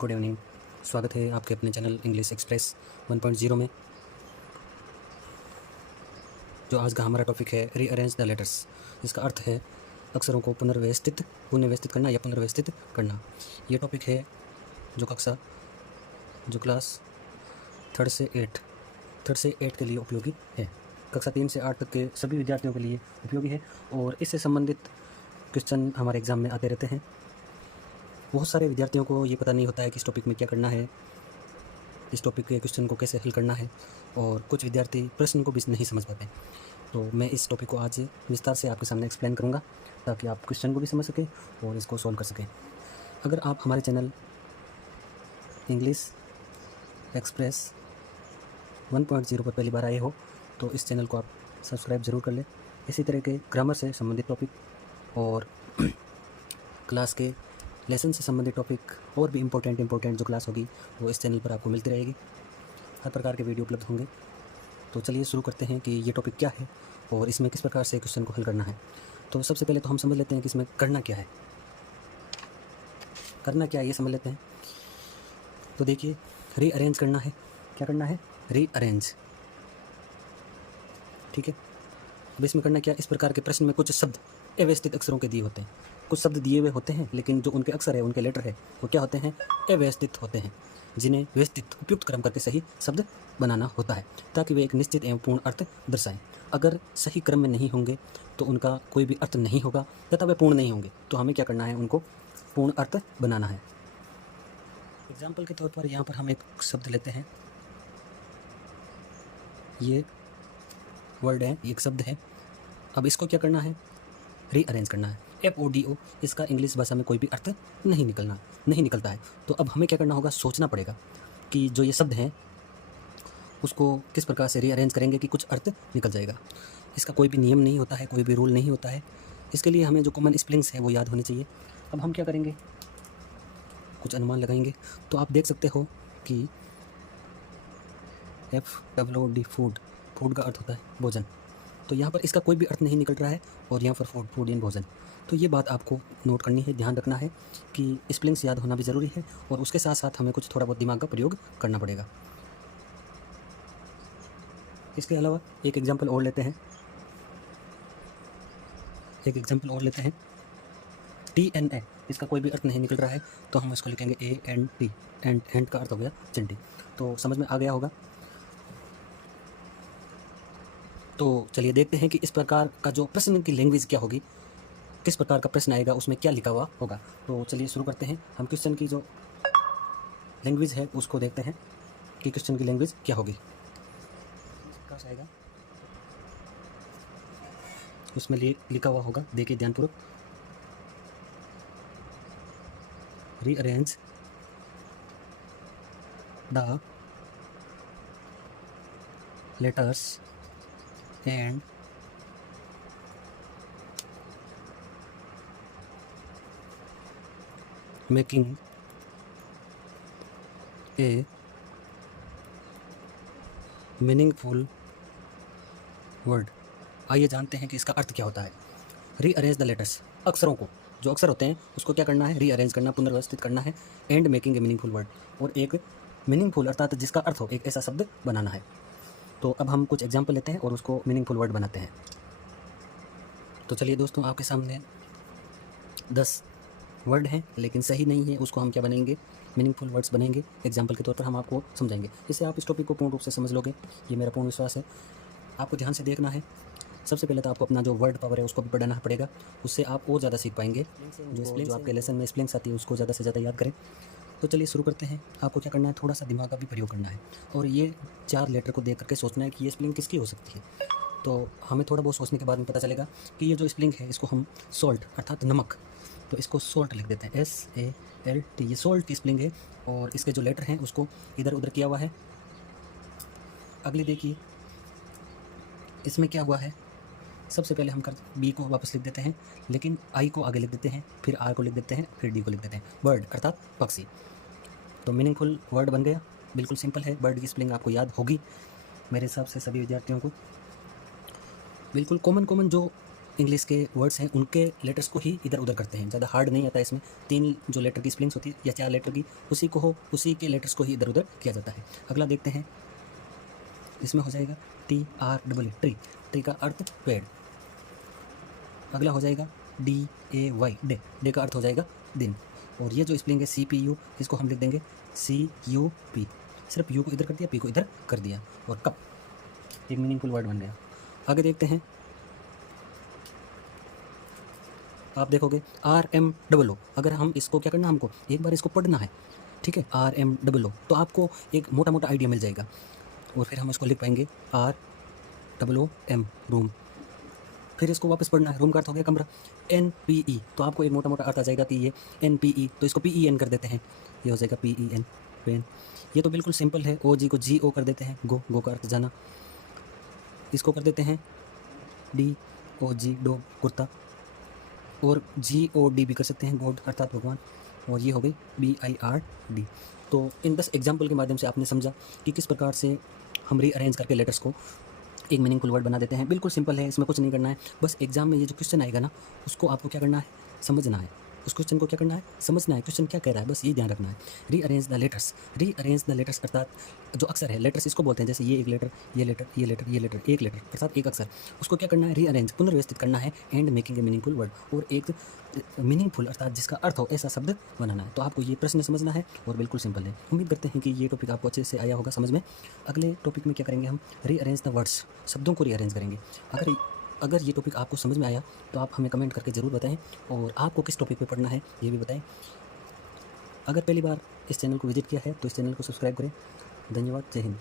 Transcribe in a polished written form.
Good evening. स्वागत है आपके अपने चैनल इंग्लिश एक्सप्रेस 1.0 में। जो आज का हमारा टॉपिक है रीअरेंज द लेटर्स, जिसका अर्थ है अक्षरों को पुनर्व्यवस्थित करना या पुनर्व्यवस्थित करना। ये टॉपिक है जो क्लास थर्ड से एट के लिए उपयोगी है। कक्षा 3 से 8 तक के सभी विद्यार्थियों के लिए उपयोगी है और इससे संबंधित क्वेश्चन हमारे एग्ज़ाम में आते रहते हैं। बहुत सारे विद्यार्थियों को ये पता नहीं होता है कि इस टॉपिक में क्या करना है, इस टॉपिक के क्वेश्चन को कैसे हल करना है, और कुछ विद्यार्थी प्रश्न को भी नहीं समझ पाते। तो मैं इस टॉपिक को आज विस्तार से आपके सामने एक्सप्लेन करूँगा ताकि आप क्वेश्चन को भी समझ सकें और इसको सॉल्व कर सकें। अगर आप हमारे चैनल इंग्लिश एक्सप्रेस 1.0 पर पहली बार आए हो तो इस चैनल को आप सब्सक्राइब ज़रूर कर लें। इसी तरह के ग्रामर से संबंधित टॉपिक और क्लास के लेसन से संबंधित टॉपिक और भी इम्पोर्टेंट जो क्लास होगी वो इस चैनल पर आपको मिलती रहेगी। हर प्रकार के वीडियो उपलब्ध होंगे। तो चलिए शुरू करते हैं कि ये टॉपिक क्या है और इसमें किस प्रकार से क्वेश्चन को हल करना है। तो सबसे पहले तो हम समझ लेते हैं कि इसमें करना क्या है। ये समझ लेते हैं। तो देखिए, रीअरेंज करना है। क्या करना है? रीअरेंज। ठीक है। अब इसमें करना क्या? इस प्रकार के प्रश्न में कुछ शब्द अव्यवस्थित अक्षरों के दिए होते हैं। कुछ शब्द दिए हुए होते हैं लेकिन जो उनके अक्षर है, उनके लेटर है, वो क्या होते हैं? अव्यवस्थित होते हैं, जिन्हें व्यवस्थित उपयुक्त क्रम करके सही शब्द बनाना होता है ताकि वे एक निश्चित एवं पूर्ण अर्थ दर्शाएं। अगर सही क्रम में नहीं होंगे तो उनका कोई भी अर्थ नहीं होगा तथा वे पूर्ण नहीं होंगे। तो हमें क्या करना है? उनको पूर्ण अर्थ बनाना है। एग्जाम्पल के तौर पर यहाँ पर हम एक शब्द लेते हैं। ये वर्ड है, एक शब्द है। अब इसको क्या करना है? रीअरेंज करना है। FODO, इसका इंग्लिश भाषा में कोई भी अर्थ नहीं निकलता है। तो अब हमें क्या करना होगा? सोचना पड़ेगा कि जो ये शब्द हैं उसको किस प्रकार से रीअरेंज करेंगे कि कुछ अर्थ निकल जाएगा। इसका कोई भी नियम नहीं होता है, कोई भी रूल नहीं होता है। इसके लिए हमें जो कॉमन स्पेलिंग्स है वो याद होनी चाहिए। अब हम क्या करेंगे? कुछ अनुमान लगाएंगे। तो आप देख सकते हो कि FOOD, फूड का अर्थ होता है भोजन। तो यहाँ पर इसका कोई भी अर्थ नहीं निकल रहा है और यहाँ पर फूड इन भोजन। तो ये बात आपको नोट करनी है, ध्यान रखना है कि स्पेलिंग्स याद होना भी ज़रूरी है और उसके साथ साथ हमें कुछ थोड़ा बहुत दिमाग का प्रयोग करना पड़ेगा। इसके अलावा एक एग्जांपल और लेते हैं। TNA, इसका कोई भी अर्थ नहीं निकल रहा है तो हम इसको लिखेंगे ANT। एंड का अर्थ हो गया चिंटी। तो समझ में आ गया होगा। तो चलिए देखते हैं कि इस प्रकार का जो प्रश्न की लैंग्वेज क्या होगी, किस प्रकार का प्रश्न आएगा, उसमें क्या लिखा हुआ होगा। तो चलिए शुरू करते हैं। हम क्वेश्चन की जो लैंग्वेज है उसको देखते हैं कि क्वेश्चन की लैंग्वेज क्या होगी। कैसा आएगा उसमें लिखा हुआ होगा, देखिए ध्यानपूर्वक। Rearrange the letters and making a meaningful word. आइए जानते हैं कि इसका अर्थ क्या होता है। रीअरेंज द लेटर्स, अक्षरों को, जो अक्षर होते हैं उसको क्या करना है? रीअरेंज करना, पुनर्व्यवस्थित करना है। And making a meaningful word, और एक मीनिंगफुल अर्थात जिसका अर्थ हो, एक ऐसा शब्द बनाना है। तो अब हम कुछ एग्जाम्पल लेते हैं और उसको मीनिंगफुल वर्ड बनाते हैं। तो चलिए दोस्तों, आपके सामने 10 वर्ड हैं लेकिन सही नहीं है, उसको हम क्या बनेंगे? मीनिंगफुल वर्ड्स बनेंगे। एग्जाम्पल के तौर पर हम आपको समझाएंगे, इससे आप इस टॉपिक को पूर्ण रूप से समझ लोगे, ये मेरा पूर्ण विश्वास है। आपको ध्यान से देखना है। सबसे पहले तो आपको अपना जो वर्ड पावर है उसको भी बढ़ाना पड़ेगा, उससे आप और ज़्यादा सीख पाएंगे। जो आपके लेसन में स्पेलिंग्स आती है उसको ज़्यादा से ज़्यादा याद करें। तो चलिए शुरू करते हैं। आपको क्या करना है? थोड़ा सा दिमाग का भी प्रयोग करना है और ये 4 लेटर को देख करके सोचना है कि ये स्पेलिंग किसकी हो सकती है। तो हमें थोड़ा बहुत सोचने के बाद में पता चलेगा कि ये जो स्पेलिंग है इसको हम सॉल्ट अर्थात नमक, तो इसको सॉल्ट लिख देते हैं, SALT। ये सॉल्ट की स्पेलिंग है और इसके जो लेटर हैं उसको इधर उधर किया हुआ है। अगली देखिए, इसमें क्या हुआ है? सबसे पहले हम B को वापस लिख देते हैं, लेकिन I को आगे लिख देते हैं, फिर R को लिख देते हैं, फिर D को लिख देते हैं। बर्ड अर्थात पक्षी। तो मीनिंगफुल वर्ड बन गया, बिल्कुल सिंपल है। बर्ड की स्पेलिंग आपको याद होगी मेरे हिसाब से, सभी विद्यार्थियों को। बिल्कुल कॉमन जो इंग्लिश के वर्ड्स हैं उनके लेटर्स को ही इधर उधर करते हैं, ज़्यादा हार्ड नहीं आता है इसमें। 3 जो लेटर की स्पेलिंग्स होती है या 4 लेटर की, उसी के लेटर्स को ही इधर उधर किया जाता है। अगला देखते हैं, इसमें हो जाएगा TREE ट्री, ट्री का अर्थ पेड़। अगला हो जाएगा DAY डे, डे का अर्थ हो जाएगा दिन। और ये जो स्पेलिंग है CPU, इसको हम लिख देंगे CUP, सिर्फ यू को इधर कर दिया, पी को इधर कर दिया, और कप एक मीनिंगफुल वर्ड बन गया। आगे देखते हैं, आप देखोगे RMOO, अगर हम इसको क्या करना, हमको एक बार इसको पढ़ना है, ठीक है, RMOO, तो आपको एक मोटा मोटा आइडिया मिल जाएगा और फिर हम इसको लिख पाएंगे ROOM, रूम। फिर इसको वापस पढ़ना है, रूम का अर्थ हो गया कमरा। NPE, तो आपको एक मोटा मोटा अर्थ आ जाएगा कि ये NPE, तो इसको PEN कर देते हैं, ये हो जाएगा PEN, पेन। ये तो बिल्कुल सिंपल है। OG को GO कर देते हैं, गो का अर्थ जाना। इसको कर देते हैं DOG, डॉग, कुत्ता। और GOD भी कर सकते हैं, गॉड अर्थात भगवान। और ये हो गई BIRD। तो इन 10 एग्जाम्पल के माध्यम से आपने समझा कि किस प्रकार से हम रीअरेंज करके लेटर्स को एक मीनिंगफुल वर्ड बना देते हैं। बिल्कुल सिंपल है, इसमें कुछ नहीं करना है, बस एग्जाम में ये जो क्वेश्चन आएगा ना, उसको आपको क्या करना है, समझना है। उस क्वेश्चन को क्या करना है, समझना है, क्वेश्चन क्या कह रहा है, बस ये ध्यान रखना है। Rearrange the letters, rearrange the letters अर्थात जो अक्षर है, लेटर्स इसको बोलते हैं, जैसे ये एक लेटर, ये लेटर, ये लेटर, ये लेटर, एक लेटर अर्थात एक अक्षर, उसको क्या करना है, रीअरेंज, पुनर्व्यवस्थित करना है, and making a meaningful word, और एक मीनिंगफुल अर्थात जिसका अर्थ हो ऐसा शब्द बनाना है। तो आपको ये प्रश्न समझना है और बिल्कुल सिंपल है। उम्मीद करते हैं कि ये टॉपिक आपको अच्छे से आया होगा समझ में। अगले टॉपिक में क्या करेंगे, हम रीअरेंज द वर्ड्स, शब्दों को रीअरेंज करेंगे। अगर ये टॉपिक आपको समझ में आया तो आप हमें कमेंट करके ज़रूर बताएं, और आपको किस टॉपिक पे पढ़ना है ये भी बताएं। अगर पहली बार इस चैनल को विजिट किया है तो इस चैनल को सब्सक्राइब करें। धन्यवाद, जय हिंद।